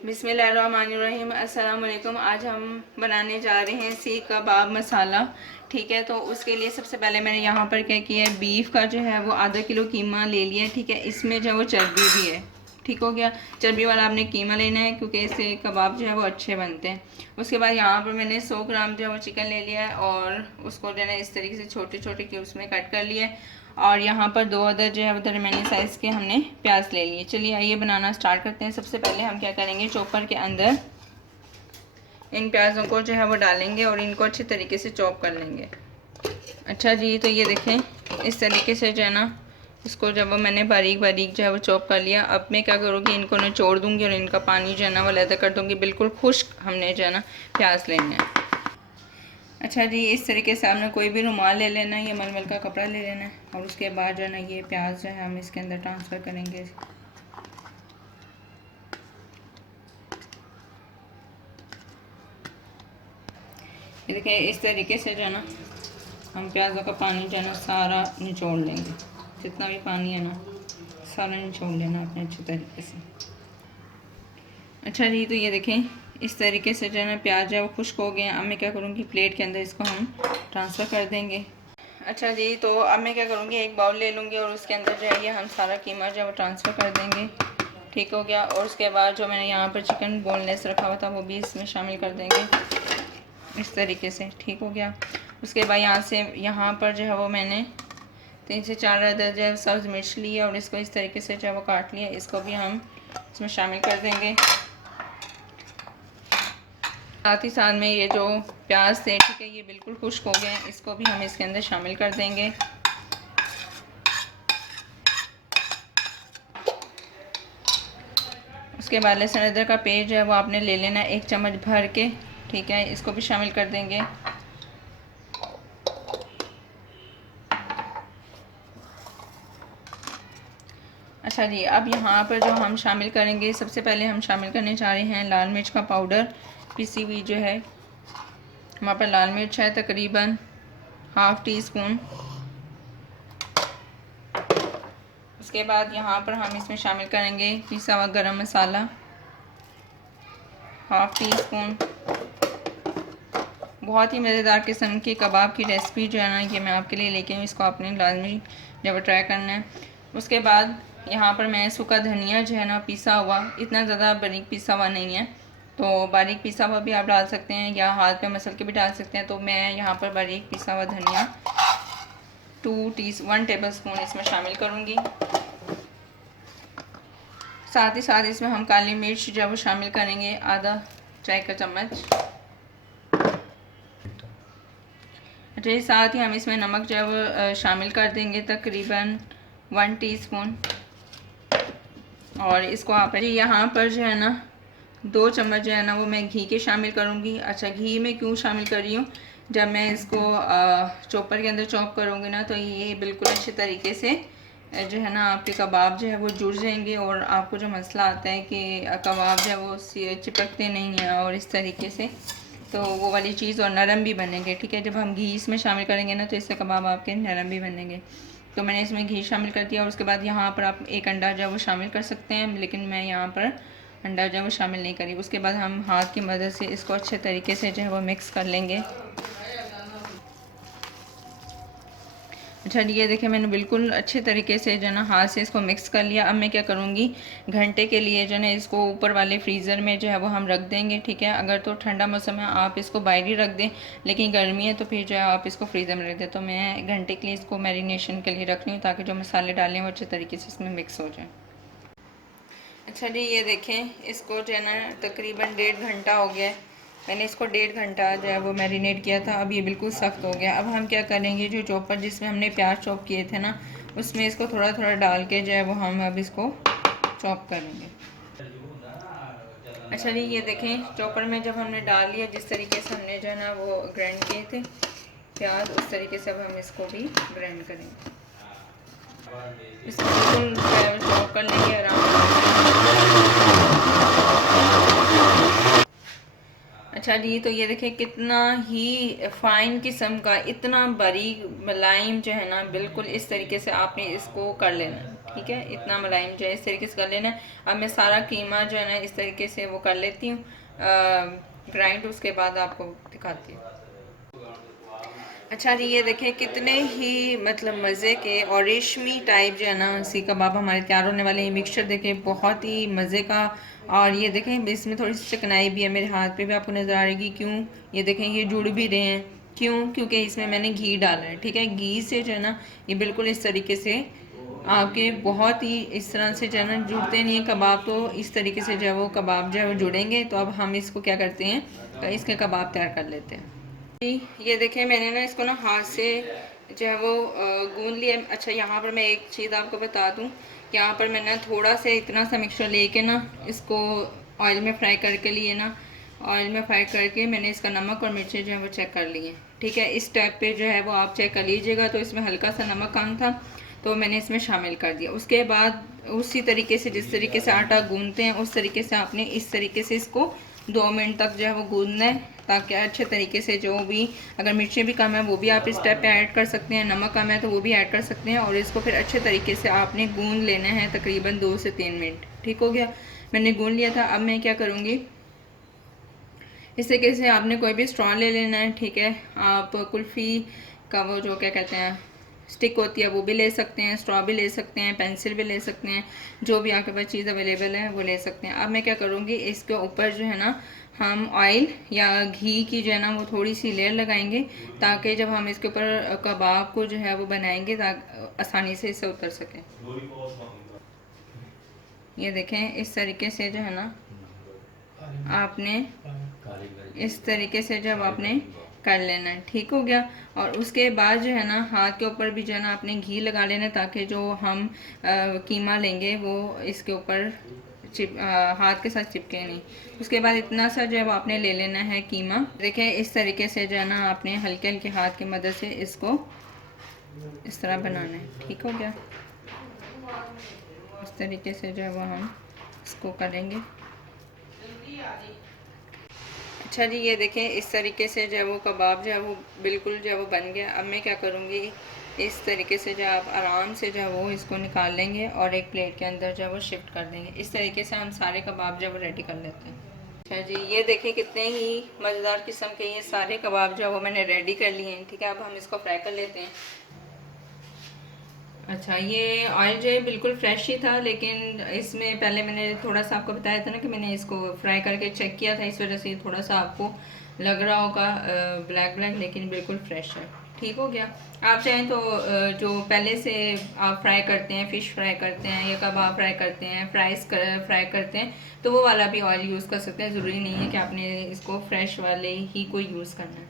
बिस्मिल्लाहिर्रहमानिर्रहीम। अस्सलाम वालेकुम। आज हम बनाने जा रहे हैं सीख कबाब मसाला। ठीक है, तो उसके लिए सबसे पहले मैंने यहाँ पर क्या किया है, बीफ का जो है वो आधा किलो कीमा ले लिया है। ठीक है, इसमें जो है वो चर्बी भी है। ठीक हो गया, चर्बी वाला आपने कीमा लेना है क्योंकि इससे कबाब जो है वो अच्छे बनते हैं। उसके बाद यहाँ पर मैंने 100 ग्राम जो है वो चिकन ले लिया है और उसको जो है इस तरीके से छोटे छोटे क्यूब्स में कट कर लिया है। और यहाँ पर 2 अदर जो है वो दरमियानी साइज़ के हमने प्याज ले लिए। चलिए आइए बनाना स्टार्ट करते हैं। सबसे पहले हम क्या करेंगे, चॉपर के अंदर इन प्याज़ों को जो है वो डालेंगे और इनको अच्छे तरीके से चॉप कर लेंगे। अच्छा जी, तो ये देखें इस तरीके से जो है ना, इसको जब मैंने बारीक बारीक जो है वो चॉप कर लिया। अब मैं क्या करूँगी, इनको निचोड़ दूँगी और इनका पानी जो है ना वो अलग कर दूँगी। बिल्कुल खुश्क हमने जो है ना प्याज लेने हैं। अच्छा जी, इस तरीके से आपने कोई भी रुमाल ले लेना है या मलमल का कपड़ा ले लेना है और उसके बाद जो है ना ये प्याज जो है हम इसके अंदर ट्रांसफ़र करेंगे। ये देखिए इस तरीके से जो है ना हम प्याज़ों का पानी जो है ना सारा निचोड़ लेंगे। जितना भी पानी है ना सारा निचोड़ लेना अपने अच्छे तरीके से। अच्छा जी, तो ये देखें इस तरीके से जो है ना प्याज जो है वो खुश्क हो गए हैं। अब मैं क्या करूँगी, प्लेट के अंदर इसको हम ट्रांसफ़र कर देंगे। अच्छा जी, तो अब मैं क्या करूँगी, एक बाउल ले लूँगी और उसके अंदर जो है ये हम सारा कीमा जो है वो ट्रांसफ़र कर देंगे। ठीक हो गया। और उसके बाद जो मैंने यहाँ पर चिकन बोनलेस रखा हुआ था वो भी इसमें शामिल कर देंगे इस तरीके से। ठीक हो गया। उसके बाद यहाँ पर जो है वो मैंने 3 से 4 अदर जो है सब्ज़ मिर्च ली है और इसको इस तरीके से जो है वो काट लिया। इसको भी हम इसमें शामिल कर देंगे। साथ ही साथ में ये जो प्याज थे, ठीक है, ये बिल्कुल खुश्क हो गए हैं। इसको भी हम इसके अंदर शामिल कर देंगे। उसके बाद लहसुन अदरक का पेस्ट जो है वो आपने ले लेना है 1 चम्मच भर के। ठीक है, इसको भी शामिल कर देंगे। अच्छा जी, अब यहाँ पर जो हम शामिल करेंगे, सबसे पहले हम शामिल करने जा रहे हैं लाल मिर्च का पाउडर। पिसी हुई जो है हमारे पर लाल मिर्च है तकरीबन ½ टी स्पून। उसके बाद यहाँ पर हम इसमें शामिल करेंगे पिसा हुआ गरम मसाला ½ टी स्पून। बहुत ही मज़ेदार किस्म की कबाब की रेसिपी जो है ना ये मैं आपके लिए लेके हूँ, इसको आपने लाजमी जब ट्राई करना है। उसके बाद यहाँ पर मैं सूखा धनिया जो है ना पिसा हुआ, इतना ज़्यादा बारीक पिसा हुआ नहीं है, तो बारीक पिसा हुआ भी आप डाल सकते हैं या हाथ पे मसल के भी डाल सकते हैं। तो मैं यहाँ पर बारीक पिसा हुआ धनिया 1 टेबल स्पून इसमें शामिल करूँगी। साथ ही साथ इसमें हम काली मिर्च जो है वो शामिल करेंगे, आधा चाय का चम्मच। अच्छा, साथ ही हम इसमें नमक जो है वो शामिल कर देंगे तकरीबन 1 टीस्पून। और इसको आप यहाँ पर जो है ना 2 चम्मच जो है ना वो मैं घी के शामिल करूँगी। अच्छा, घी में क्यों शामिल कर रही हूँ, जब मैं इसको चॉपर के अंदर चॉप करूँगी ना तो ये बिल्कुल अच्छे तरीके से जो है ना आपके कबाब जो है वो जुड़ जाएंगे। और आपको जो मसला आता है कि कबाब जो है वो चिपकते नहीं हैं और इस तरीके से, तो वो वाली चीज़, और नरम भी बनेंगे। ठीक है, जब हम घी इसमें शामिल करेंगे ना तो इससे कबाब आपके नरम भी बनेंगे। तो मैंने इसमें घी शामिल कर दिया। और उसके बाद यहाँ पर आप 1 अंडा जो है वो शामिल कर सकते हैं, लेकिन मैं यहाँ पर अंडा जो है वो शामिल नहीं करी। उसके बाद हम हाथ की मदद से इसको अच्छे तरीके से जो है वो मिक्स कर लेंगे। अच्छा, ये देखिए मैंने बिल्कुल अच्छे तरीके से जो है ना हाथ से इसको मिक्स कर लिया। अब मैं क्या करूँगी, घंटे के लिए जो है ना इसको ऊपर वाले फ्रीज़र में जो है वो हम रख देंगे। ठीक है, अगर तो ठंडा मौसम है आप इसको बाहर ही रख दें, लेकिन गर्मी है तो फिर जो है आप इसको फ्रीज़र में रख दें। तो मैं घंटे के लिए इसको मैरिनेशन के लिए रख रही हूँ ताकि जो मसाले डालें वो अच्छे तरीके से इसमें मिक्स हो जाए। अच्छा जी, ये देखें इसको जो है ना तकरीबन 1.5 घंटा हो गया है। मैंने इसको 1.5 घंटा जो है वो मैरिनेट किया था। अब ये बिल्कुल सख्त हो गया। अब हम क्या करेंगे, जो चॉपर जिसमें हमने प्याज चॉप किए थे ना उसमें इसको थोड़ा थोड़ा डाल के जो है वो हम अब इसको चॉप करेंगे। अच्छा जी, ये देखें चॉपर में जब हमने डाल लिया, जिस तरीके से हमने जो है ना वो ग्राइंड किए थे प्याज, उस तरीके से अब हम इसको भी ग्राइंड करेंगे। इसको बिल्कुल चॉप कर लेंगे आराम से। अच्छा जी, तो ये देखिए कितना ही फ़ाइन किस्म का, इतना बारीक मुलायम जो है ना, बिल्कुल इस तरीके से आपने इसको कर लेना। ठीक है, इतना मुलायम जो है इस तरीके से कर लेना है। अब मैं सारा कीमा जो है ना इस तरीके से वो कर लेती हूँ ग्राइंड, उसके बाद आपको दिखाती हूँ। अच्छा जी, ये देखें कितने ही मतलब मज़े के और रेशमी टाइप जो है ना सीख कबाब हमारे तैयार होने वाले हैं। मिक्सचर देखें बहुत ही मज़े का, और ये देखें इसमें थोड़ी सी चिकनाई भी है, मेरे हाथ पे भी आपको नज़र आ रही है। क्यों, ये देखें ये जुड़ भी रहे हैं, क्यों, क्योंकि इसमें मैंने घी डाला है। ठीक है, घी से जो है ना ये बिल्कुल इस तरीके से आपके बहुत ही इस तरह से जो है ना जुड़ते नहीं है कबाब, तो इस तरीके से जो है वो कबाब जो है वो जुड़ेंगे। तो अब हम इसको क्या करते हैं, इसके कबाब तैयार कर लेते हैं। ये देखें मैंने ना इसको ना हाथ से जो है वो गूंद लिया। अच्छा, यहाँ पर मैं एक चीज़ आपको बता दूँ, यहाँ पर मैंने थोड़ा सा इतना सा मिक्सचर लेके ना इसको ऑयल में फ्राई करके लिए ना, ऑयल में फ्राई करके मैंने इसका नमक और मिर्ची जो है वो चेक कर लिए। ठीक है, इस स्टेप पे जो है वो आप चेक कर लीजिएगा। तो इसमें हल्का सा नमक कम था तो मैंने इसमें शामिल कर दिया। उसके बाद उसी तरीके से जिस तरीके से आटा गूंदते हैं उस तरीके से आपने इस तरीके से इसको 2 मिनट तक जो है वो गूंदना है, ताकि अच्छे तरीके से जो भी, अगर मिर्ची भी कम है वो भी आप इस स्टेप पे ऐड कर सकते हैं, नमक कम है तो वो भी ऐड कर सकते हैं। और इसको फिर अच्छे तरीके से आपने गूंद लेना है तकरीबन 2 से 3 मिनट। ठीक हो गया, मैंने गूंद लिया था। अब मैं क्या करूँगी, इस तरीके से आपने कोई भी स्ट्रॉ ले लेना है। ठीक है, आप कुल्फ़ी का वो जो क्या कहते हैं स्टिक होती है वो भी ले सकते हैं, स्ट्रॉ भी ले सकते हैं, पेंसिल भी ले सकते हैं, जो भी आपके पास चीज़ अवेलेबल है वो ले सकते हैं। अब मैं क्या करूँगी, इसके ऊपर जो है ना हम ऑयल या घी की जो है ना वो थोड़ी सी लेयर लगाएंगे, ताकि जब हम इसके ऊपर कबाब को जो है वो बनाएंगे आसानी से इससे उतर सके। ये देखें इस तरीके से जो है ना आपने इस तरीके से जब आपने कर लेना है। ठीक हो गया, और उसके बाद जो है ना हाथ के ऊपर भी जो है ना आपने घी लगा लेना, ताकि जो हम कीमा लेंगे वो इसके ऊपर हाथ के साथ चिपके नहीं। उसके बाद इतना सा जो है वो आपने ले लेना है कीमा। देखिए इस तरीके से जो है ना आपने हल्के हल्के हाथ की मदद से इसको इस तरह बनाना है। ठीक हो गया, इस तरीके से जो है वो हम इसको करेंगे। अच्छा जी, ये देखें इस तरीके से जो है वो कबाब जो है वो बिल्कुल जो है वो बन गया। अब मैं क्या करूँगी, इस तरीके से जो आप आराम से जो है वो इसको निकाल लेंगे और एक प्लेट के अंदर जो है वो शिफ्ट कर देंगे। इस तरीके से हम सारे कबाब जो है वो रेडी कर लेते हैं। अच्छा जी, ये देखें कितने ही मज़ेदार किस्म के ये सारे कबाब जो है वो मैंने रेडी कर लिए हैं। ठीक है, अब हम इसको फ्राई कर लेते हैं। अच्छा, ये ऑयल जो है बिल्कुल फ्रेश ही था, लेकिन इसमें पहले मैंने थोड़ा सा आपको बताया था ना कि मैंने इसको फ्राई करके चेक किया था, इस वजह से थोड़ा सा आपको लग रहा होगा ब्लैक ब्लैक, लेकिन बिल्कुल फ्रेश है। ठीक हो गया, आप चाहें तो जो पहले से आप फ्राई करते हैं, फ़िश फ्राई करते हैं या कबाब फ्राई करते हैं, फ्राई करते हैं, तो वो वाला भी ऑयल यूज़ कर सकते हैं। ज़रूरी नहीं है कि आपने इसको फ्रेश वाले ही को यूज़ करना है।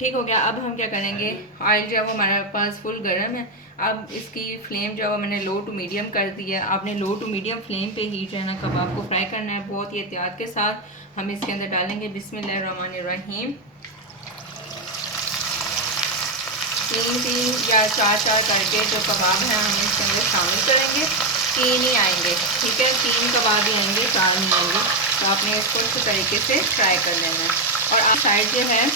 ठीक हो गया, अब हम क्या करेंगे, ऑयल जो है वो हमारे पास फुल गर्म है। अब इसकी फ्लेम जो है वो मैंने लो टू मीडियम कर दी है। आपने लो टू मीडियम फ्लेम पे ही जो है ना कबाब को फ्राई करना है, बहुत ही एहतियात के साथ। हम इसके अंदर डालेंगे बिस्मिल्लाहिर्रहमानिर्रहीम 3 या 4 करके जो कबाब हैं हम इसके अंदर शामिल करेंगे। 3 ही आएंगे, ठीक है, 3 कबाब ही आएंगे, 4 नहीं आएंगे। तो आपने इसको अच्छे तरीके से फ्राई कर लेना है। और आप साइड जो है,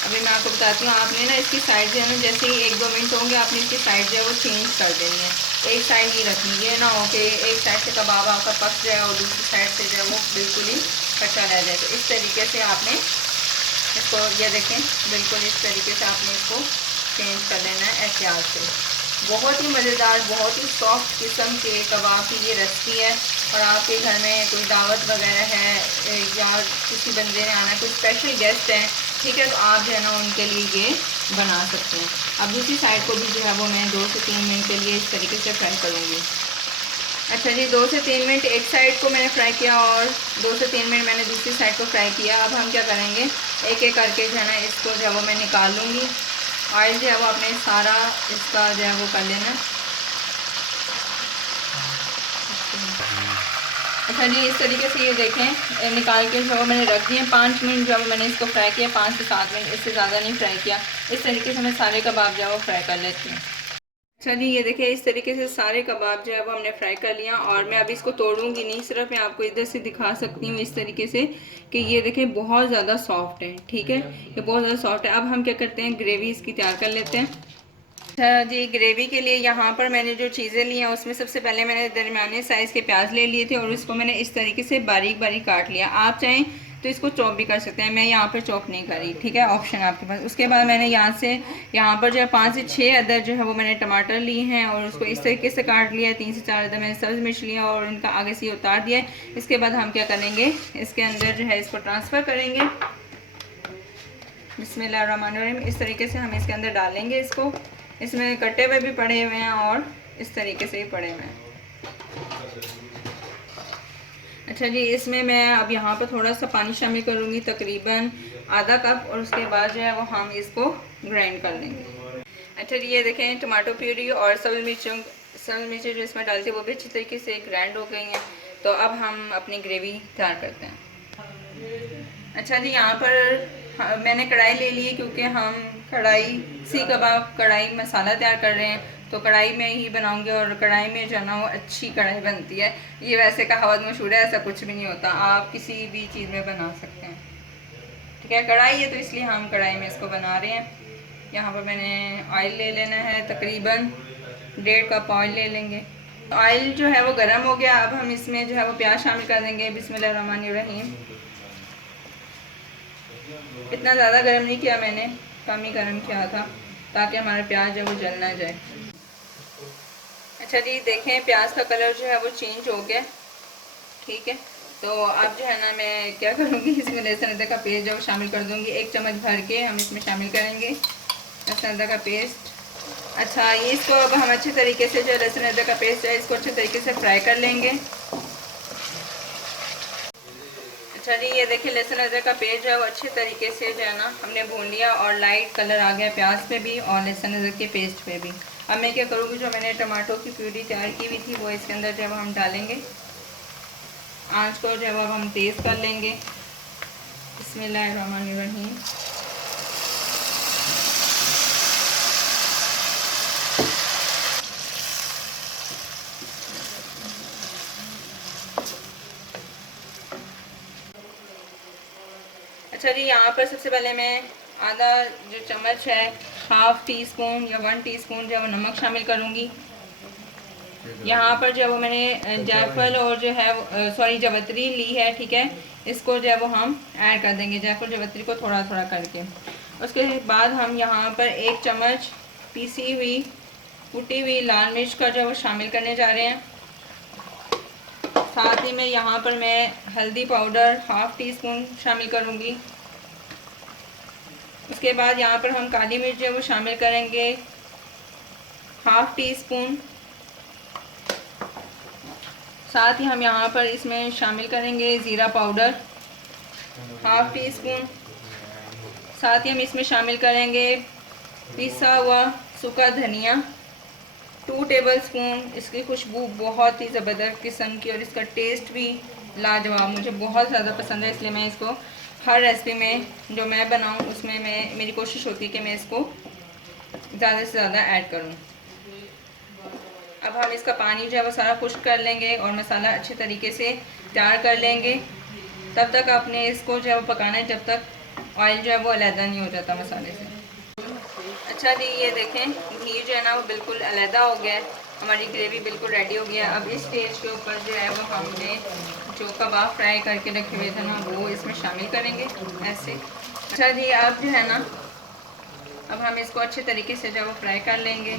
अभी मैं आपको बताती हूँ, आपने ना इसकी साइड जो है ना जैसे ही 1-2 मिनट होंगे आपने इसकी साइड जो है वो चेंज कर देनी है। एक साइड ही रखनी है, ना हो कि एक साइड से कबाब आपका पक जाए और दूसरी साइड से जो है वो बिल्कुल ही कच्चा रह जाए। तो इस तरीके से आपने इसको, ये देखें बिल्कुल इस तरीके से आपने इसको चेंज कर लेना है एहतियात से। बहुत ही मज़ेदार, बहुत ही सॉफ्ट किस्म के कबाब की ये रेसिपी है। और आपके घर में कोई दावत वगैरह है या किसी बंदे ने आना, कोई स्पेशल गेस्ट है, ठीक है, तो आप जो है ना उनके लिए ये बना सकते हैं। अब दूसरी साइड को भी जो है वो मैं 2 से 3 मिनट के लिए इस तरीके से फ्राई करूँगी। अच्छा जी, 2 से 3 मिनट एक साइड को मैंने फ्राई किया और 2 से 3 मिनट मैंने दूसरी साइड को फ्राई किया। अब हम क्या करेंगे, एक एक करके जो है ना इसको जो है वो मैं निकाल लूँगी। ऑयल जो है वो आपने सारा इसका जो है वो कर लेना। अच्छा जी, इस तरीके से ये देखें निकाल के जो मैंने रख दिए। 5 मिनट जो मैंने इसको फ्राई किया, 5 से 7 मिनट, इससे ज़्यादा नहीं फ्राई किया। इस तरीके से मैं सारे कबाब जो है वो फ्राई कर लेती हूँ। अच्छा जी, ये देखिए इस तरीके से सारे कबाब जो है वो हमने फ्राई कर लिया। और मैं अभी इसको तोड़ूंगी नहीं, सिर्फ मैं आपको इधर से दिखा सकती हूँ इस तरीके से कि ये देखें बहुत ज़्यादा सॉफ्ट है। ठीक है, ये बहुत ज़्यादा सॉफ्ट है। अब हम क्या करते हैं, ग्रेवी इसकी तैयार कर लेते हैं। अच्छा जी, ग्रेवी के लिए यहाँ पर मैंने जो चीज़ें ली हैं उसमें सबसे पहले मैंने दरमियाने साइज़ के प्याज ले लिए थे और उसको मैंने इस तरीके से बारीक बारीक काट लिया। आप चाहें तो इसको चॉप भी कर सकते हैं, मैं यहाँ पर चॉप नहीं करी, ठीक है, ऑप्शन आपके पास। उसके बाद मैंने यहाँ पर जो है 5 से 6 अदर जो है वो मैंने टमाटर लिए हैं और उसको इस तरीके से काट लिया। 3 से 4 अदर मैंने सब्ज़ मिर्च लिया और उनका आगे से उतार दिया। इसके बाद हम क्या करेंगे, इसके अंदर जो है इसको ट्रांसफ़र करेंगे। बिस्मिल्लाहिर्रहमानिर्रहीम। इस तरीके से हम इसके अंदर डालेंगे इसको। इसमें कटे हुए भी पड़े हुए हैं और इस तरीके से भी पड़े हुए हैं। अच्छा जी, इसमें मैं अब यहाँ पर थोड़ा सा पानी शामिल करूँगी, तकरीबन आधा कप, और उसके बाद जो है वो हम इसको ग्राइंड कर लेंगे। अच्छा जी, ये देखें टमाटो प्यूरी और सब्ज़ मिर्चें जो इसमें डालते वो भी अच्छी तरीके से ग्राइंड हो गई हैं। तो अब हम अपनी ग्रेवी तैयार करते हैं। अच्छा जी, यहाँ पर मैंने कढ़ाई ले ली है क्योंकि हम सीख कबाब कढ़ाई मसाला तैयार कर रहे हैं, तो कढ़ाई में ही बनाऊंगी और कढ़ाई में जो है ना वो अच्छी कढ़ाई बनती है। ये वैसे कहावत मशहूर है, ऐसा कुछ भी नहीं होता, आप किसी भी चीज़ में बना सकते हैं, ठीक है। कढ़ाई है तो इसलिए हम कढ़ाई में इसको बना रहे हैं। यहाँ पर मैंने ऑयल ले लेना है, तकरीबन 1.5 कप ऑयल ले लेंगे। ऑयल जो है वो गर्म हो गया। अब हम इसमें जो है वो प्याज शामिल कर देंगे। बिस्मिल्लाहिर्रहमानिर्रहीम। इतना ज़्यादा गर्म नहीं किया मैंने, कम ही गर्म किया था ताकि हमारा प्याज जो वो जल ना जाए। अच्छा जी, देखें प्याज का कलर जो है वो चेंज हो गया, ठीक है। तो अब जो है ना मैं क्या करूँगी, इसमें लहसुन अदरक का पेस्ट जो शामिल कर दूँगी। 1 चम्मच भर के हम इसमें शामिल करेंगे लहसुन अदरक का पेस्ट। अच्छा, ये इसको अब हम अच्छे तरीके से जो लहसुन अदरक का पेस्ट है इसको अच्छे तरीके से फ्राई कर लेंगे। अच्छा जी, ये देखिए लहसुन अदरक का पेस्ट जो है वो अच्छे तरीके से जो है ना हमने भून लिया और लाइट कलर आ गया प्याज पे भी और लहसुन अदरक के पेस्ट पे भी। अब मैं क्या करूँगी, जो मैंने टमाटो की प्यूरी तैयार की हुई थी वो इसके अंदर जो है हम डालेंगे। आंच को जो है हम तेज़ कर लेंगे। बिस्मिल्लाहिर्रहमानिर्रहीम। अच्छा जी, यहाँ पर सबसे पहले मैं आधा जो चम्मच है, हाफ़ टी स्पून या 1 टीस्पून जो है वो नमक शामिल करूँगी। यहाँ पर जो है वो मैंने जायफल और जो है सॉरी जवत्री ली है, ठीक है। इसको जो है वो हम ऐड कर देंगे, जायफल जवत्री को थोड़ा थोड़ा करके। उसके बाद हम यहाँ पर 1 चम्मच पीसी हुई कुटी हुई लाल मिर्च का जो है वो शामिल करने जा रहे हैं। साथ ही में यहाँ पर मैं हल्दी पाउडर हाफ़ टी स्पून शामिल करूँगी। उसके बाद यहाँ पर हम काली मिर्च जो है वो शामिल करेंगे, हाफ़ टी स्पून। साथ ही हम यहाँ पर इसमें शामिल करेंगे ज़ीरा पाउडर हाफ़ टी स्पून। साथ ही हम इसमें शामिल करेंगे पिसा हुआ सूखा धनिया 2 टेबलस्पून। इसकी खुशबू बहुत ही ज़बरदस्त किस्म की और इसका टेस्ट भी लाजवाब, मुझे बहुत ज़्यादा पसंद है, इसलिए मैं इसको हर रेसिपी में जो मैं बनाऊं उसमें मेरी कोशिश होती है कि मैं इसको ज़्यादा से ज़्यादा ऐड करूं। अब हम इसका पानी जो है वो सारा खुश्क कर लेंगे और मसाला अच्छे तरीके से तैयार कर लेंगे। तब तक आपने इसको जो है वो पकाना है जब तक ऑयल जो है वो अलहदा नहीं हो जाता मसाले से। अच्छा जी, ये देखें घी जो है ना वो बिल्कुल अलहदा हो गया है, हमारी ग्रेवी बिल्कुल रेडी हो गया है। अब इस स्टेज के ऊपर जो है वो हमने जो कबाब फ्राई करके रखे हुए थे ना वो इसमें शामिल करेंगे ऐसे। अच्छा जी, अब जो है ना अब हम इसको अच्छे तरीके से जो वो फ्राई कर लेंगे।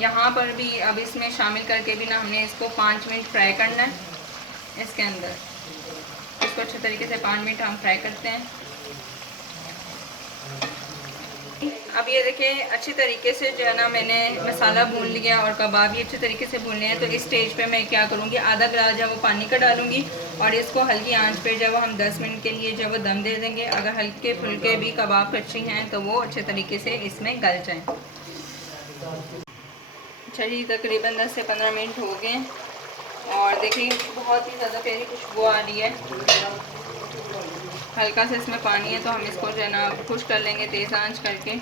यहाँ पर भी अब इसमें शामिल करके भी ना हमने इसको 5 मिनट फ्राई करना है। इसके अंदर इसको अच्छे तरीके से 5 मिनट हम फ्राई करते हैं। अब ये देखिए अच्छी तरीके से जो है ना मैंने मसाला भून लिया और कबाब भी अच्छे तरीके से भून लिए। तो इस स्टेज पे मैं क्या करूँगी, आधा गिलास जो वो पानी का डालूंगी और इसको हल्की आंच पे जब हम 10 मिनट के लिए जब वो दम दे देंगे। अगर हल्के फुल्के भी कबाब कच्ची हैं तो वो अच्छे तरीके से इसमें गल जाएँ। अच्छा जी, तकरीबन 10 से 15 मिनट हो गए और देखिए बहुत ही ज़्यादा प्यारी खुशबू आ रही है। हल्का सा इसमें पानी है तो हम इसको जो है ना खुश कर लेंगे तेज़ आंच करके।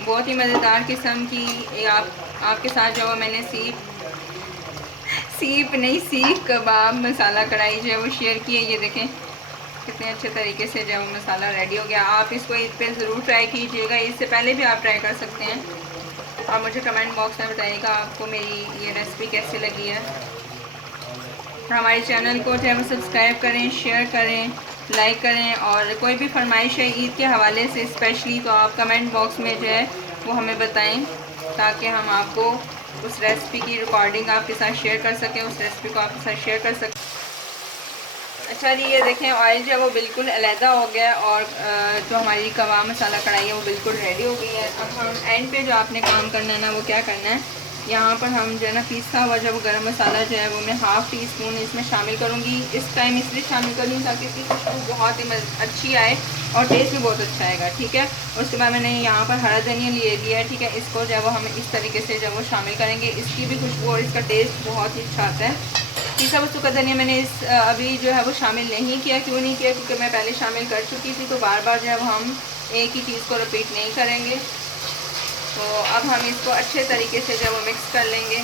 बहुत ही मज़ेदार किस्म की आपके साथ जो है मैंने सीख कबाब मसाला कढ़ाई जो है वो शेयर की है। ये देखें सकते हैं अच्छे तरीके से जो मसाला रेडी हो गया। आप इसको ईद पे ज़रूर ट्राई कीजिएगा, इससे पहले भी आप ट्राई कर सकते हैं। आप मुझे कमेंट बॉक्स में बताइएगा आपको मेरी ये रेसिपी कैसी लगी है। हमारे चैनल को जो है वो सब्सक्राइब करें, शेयर करें, लाइक करें, और कोई भी फरमाइश है ईद के हवाले से स्पेशली तो आप कमेंट बॉक्स में जो है वो हमें बताएं, ताकि हम आपको उस रेसिपी की रिकॉर्डिंग आपके साथ शेयर कर सकें, उस रेसिपी को आपके साथ शेयर कर सकें। अच्छा जी, ये देखें ऑयल जो है वो बिल्कुल अलहदा हो गया और जो हमारी कबाब मसाला कढ़ाई है वो बिल्कुल रेडी हो गई है। अब हम एंड पे जो आपने काम करना है ना, वो क्या करना है, यहाँ पर हम जो है ना पिसा हुआ जब गरम मसाला जो है वो मैं हाफ़ टी स्पून इसमें शामिल करूँगी। इस टाइम इसलिए शामिल करूँगी ताकि इसकी खुशबू बहुत ही अच्छी आए और टेस्ट भी बहुत अच्छा आएगा, ठीक है। उसके बाद मैंने यहाँ पर हरा धनिया ले लिया है, ठीक है। इसको जो है वो हम इस तरीके से जब वो शामिल करेंगे, इसकी भी खुशबू और इसका टेस्ट बहुत ही अच्छा आता है। पिसा हुआ सूखा धनिया मैंने इस अभी जो है वो शामिल नहीं किया। क्यों नहीं किया? क्योंकि मैं पहले शामिल कर चुकी थी, तो बार बार जो है वो हम एक ही चीज़ को रिपीट नहीं करेंगे। तो अब हम इसको अच्छे तरीके से जो वो मिक्स कर लेंगे।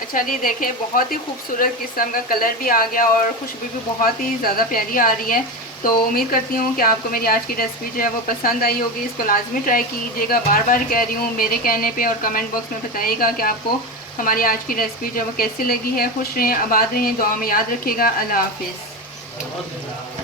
अच्छा जी, देखिए बहुत ही खूबसूरत किस्म का कलर भी आ गया और खुशबू भी बहुत ही ज़्यादा प्यारी आ रही है। तो उम्मीद करती हूँ कि आपको मेरी आज की रेसिपी जो है वो पसंद आई होगी। इसको लाजमी ट्राई कीजिएगा, बार बार कह रही हूँ मेरे कहने पे, और कमेंट बॉक्स में बताइएगा कि आपको हमारी आज की रेसिपी जो है वो कैसी लगी है। खुश रहें, आबाद रहें, दुआ में याद रखिएगा। अल्लाह हाफिज़।